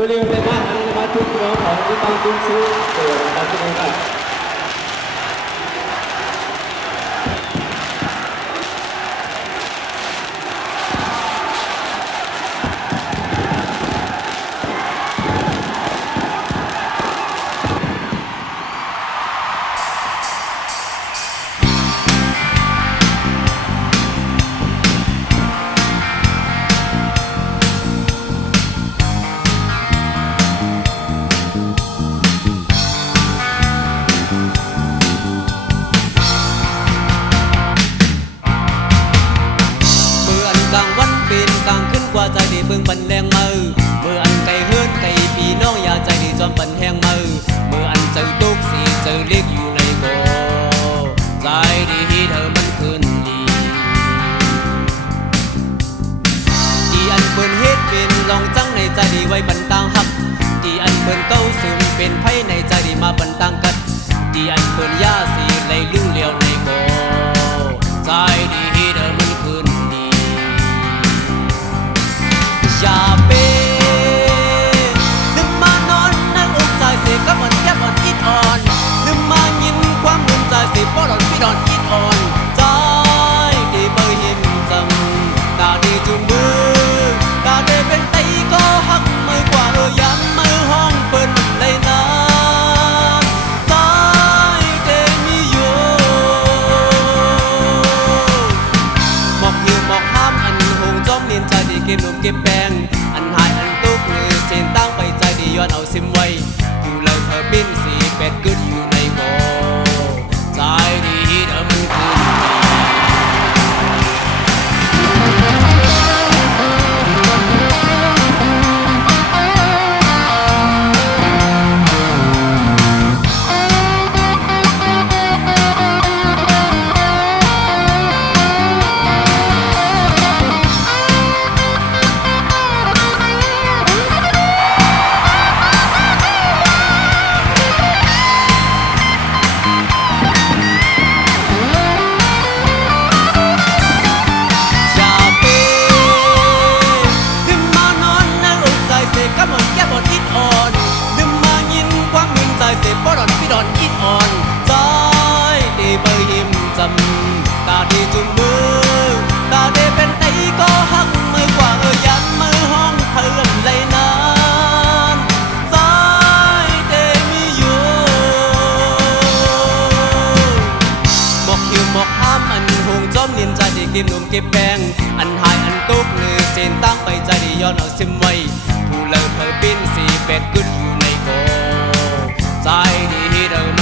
beliau memang hanya maju ke bawah di panggung su dan semogaกลางขึ้นกว่าใจดีเบิ่งปันแรงมือเมื่ออันไก่เฮือนไก่พี่น้องอย่าใจดีจอมปันแหงมือเมื่ออันเจอตุกสีเจอเล็กอยู่ในโบใจดีเธอมันขึ้นดีที่อันเปิ้นเฮ็ดเป็นลองจังในใจดีไว้ปันต่างหักที่อันเปิ้นเก้าซึมเป็นไผในใจดีมาปันต่างกัดที่อันเปิ้นย่าสีไหลลุ่งเลี้ยวในโบใจดีเธอมันขึ้นอย่าเป็นลืมมานอนนั่งอกใจเสียกับอ่อนแยบอ่อนอิดอ่อนลืมมายินความลืมใจเสียป้อดอนพี่ดอนอิดอ่อนใจดีเบยหิมจำตาดีจุนมือตาได้เป็นไตก็หักมือกว่ายันมือห้องเปิ้นเลยนะใจเดมีอยู่หมอกหิวหมอกห้ามอันหงจอมเลียนใจดีเก็บหนุ่มเก็บแปงอันหายอันตุกมือเส้นตั้งไปใจดีย้อนเอาซิมไว้อยู่เลยเธอบินสีเป็ดกึดอยู่ในโบใจดีเธอมันขึ้นป้อดอนพี่ดอนอิดอ่อนใจดีเบยหิมจำตาดีจุงมือตาดีเป็นไตก็หักมือกว่ายันมือห้องเพื่อนเลยนานใจดีมีอยู่หมอกหิวหมอกห้ามอันหงจอมเนียนใจดีเก็บหนุ่มเก็บแปงอันหายอันตุกลือเส้นตั้งไปใจดีย้อนเอาซิมไว้ผู้เลิกเธอปิ้นสีเป็ดกึดอยู่ในโบใจดีเดิม